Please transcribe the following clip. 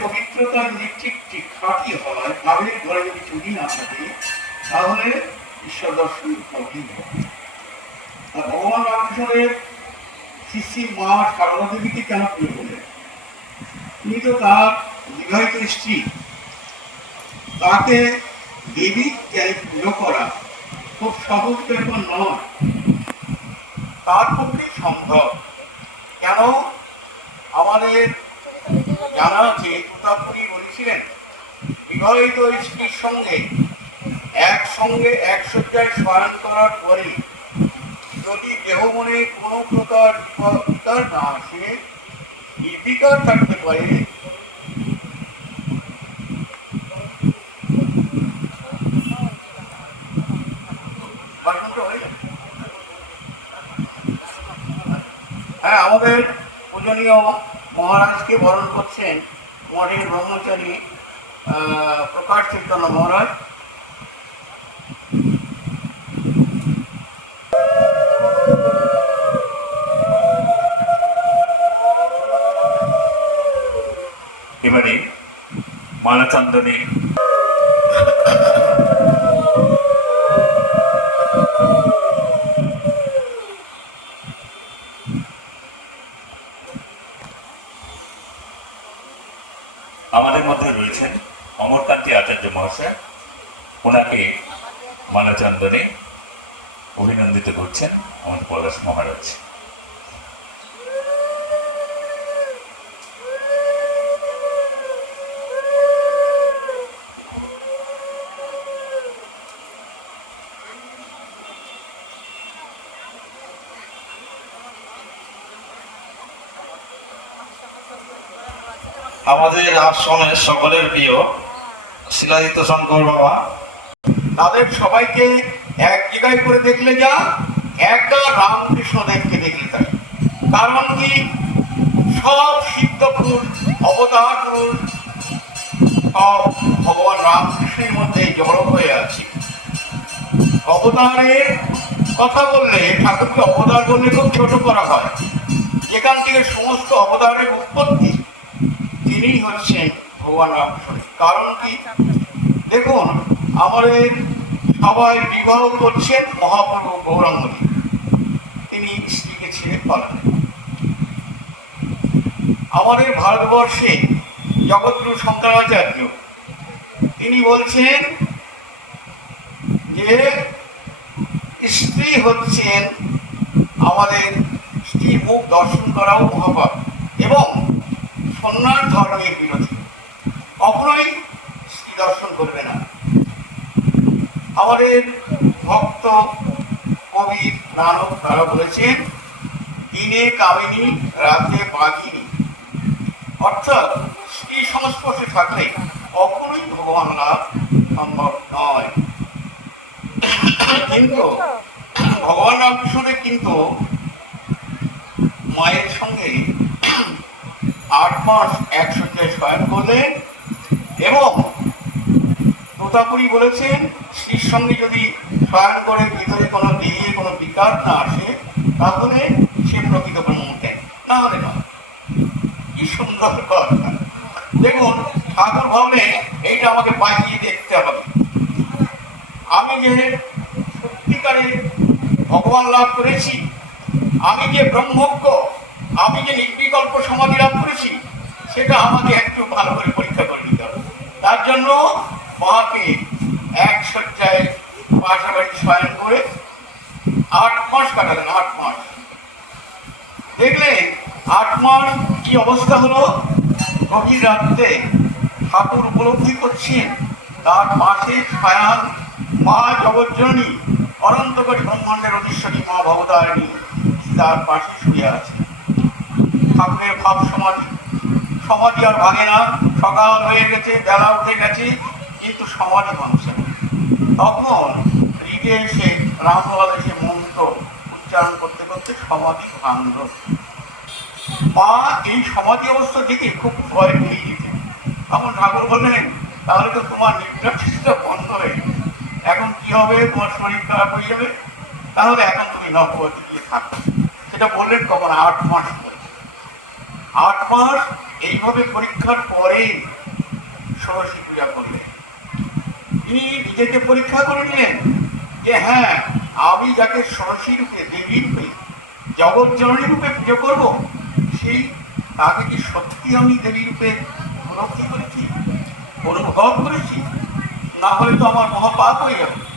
পবিত্রতা যদি ঠিক খাঁটি হয় ভাবের ঘরে যদি চুরি না থাকে, তাহলে ঈশ্বর দর্শন কঠিন। আর ভগবান রামকৃষ্ণের শিশি মা সারদা দেবীকে কেন প্রিয় বলে তিনি তো তার বিবাহিত স্ত্রী। তাকে দেবী পুজো করা খুব সহজ ব্যাপার নয়। তার পক্ষে সম্ভব। কেন? আমাদের জানা আছে তুতাপুরি বলেছিলেন বিবাহিত স্ত্রীর সঙ্গে, একসঙ্গে এক শয্যায় শয়ন করার পরে যদি দেহ মনে কোনো প্রকার বিপদার না আসে, নির্বিকার থাকতে পারে। হ্যাঁ আমাদের পূজনীয় মহারাজকে বরণ করছেন মঠের ব্রহ্মচারী প্রকাশ চৈতন্য মহারাজ। এবারে মালাচন্দনে আমাদের মধ্যে রয়েছেন অমরকান্তি আচার্য মহাশয়। ওনাকে মালাচন্দনে অভিনন্দিত করছেন আমাদের পলাশ মহারাজ। আমাদের আশ্রমের সকলের প্রিয় শিলাদিত্য শঙ্কর বাবা, তাদের সবাইকে এক জায়গায় করে দেখলে যা একটা রামকৃষ্ণ দেবকে দেখলে তাই। কারণ কি? সব সিদ্ধ পুরুষ অবতার পুরুষ সব ভগবান রামকৃষ্ণের মধ্যে জড়ো হয়ে আছে। অবতারের কথা বললে ঠাকুরকে অবতার বললে খুব ছোট করা হয়। যেখান থেকে সমস্ত অবতারের উৎপত্তি তিনি হচ্ছেন ভগবান রামকৃষ্ণ কারণ কি? দেখুন, আমাদের সবাই বিবাহ করছেন মহাপ্রভু গৌরাঙ্গী তিনি স্ত্রীকে ছেড়ে পালান। আমাদের ভারতবর্ষে জগৎগুরু শঙ্করাচার্য, তিনি বলছেন যে, স্ত্রী হচ্ছেন আমাদের স্ত্রী মুখ দর্শন করাও মহাপাপ। সন্ন্যাস ধর্মের বিরোধী কখনোই শ্রী দর্শন করবে না। আমাদের ভক্ত কবি নানক তারা বলেছেন, দিনে কামিনী, রাতে বাঘিনী। অর্থাৎ স্ত্রী সংস্পর্শে থাকলে কখনোই ভগবান লাভ সম্ভব নয়। কিন্তু ভগবান রামকৃষ্ণের কিন্তু মায়ের সঙ্গে আট মাস এক সঙ্গে শয়ন করলেন এবং তোতাপুরি বলেছেন, স্ত্রীর সঙ্গে যদি শয়ন করে ভিতরে কোনো দিয়ে কোনো বিকার না আসে, তাহলে সে প্রকৃত ব্রহ্ম জ্ঞান না হলে নয়। কি সুন্দর কথা। দেখুন, ঠাকুর ভাবলেন, এইটা আমাকে বাঁচিয়ে দেখতে হবে। আমি যে সত্যিকারে ভগবান লাভ করেছি, আমি যে ব্রহ্মজ্ঞ আমি যে নির্বিকল্প সমাধি লাভ করেছি, সেটা আমাকে একটু ভালো করে পরীক্ষা করে নিতে হবে। তার জন্য মাকে এক সজ্জায় পাশাপাশি শয়ন করে আট মাস কাটালেন, আট মাস। দেখলেন আট মাস কি অবস্থা হলো? গভীর রাত্রে ঠাকুর উপলব্ধি করছেন, তার পাশে ছায়ান মা জগজ্জননী, অনন্তকরী ব্রহ্মাণ্ডের অধীশ্বরী মা ভবতারিণী তার পাশে শুয়ে আছে ঠাকুরের ভাব সমাধি সমাধি আর ভাঙে না। সকাল হয়ে গেছে, বেলা উঠে গেছে, কিন্তু সমাধি মানুষের তখন রিগে এসে রামলাল এসে মন্ত্র উচ্চারণ করতে করতে সমাধি ভাঙল। মা, এই সমাধি অবস্থা দেখে খুব ভয় পেয়ে গেছে। তখন ঠাকুর বললেন, তাহলে তো তোমার নির্যাসটা বন্ধ হয়ে। এখন কি হবে? তোমার শরীর খারাপ হয়ে যাবে। তাহলে এখন তুমি নববতী গিয়ে থাকো। সেটা বললেন কখন? আট মাস আট মাস এইভাবে পরীক্ষার পরে ষোড়শী পূজা করলেন। তিনি নিজেকে পরীক্ষা করে নিলেন যে হ্যাঁ আমি যাকে ষোড়শী রূপে, দেবী রূপে, জগৎ জননী রূপে পুজো করব, সেই তাকে কি সত্যি আমি দেবী রূপে উপলব্ধি করেছি? অনুভব করেছি? না হলে তো আমার মহাপাপ হয়ে যাবে।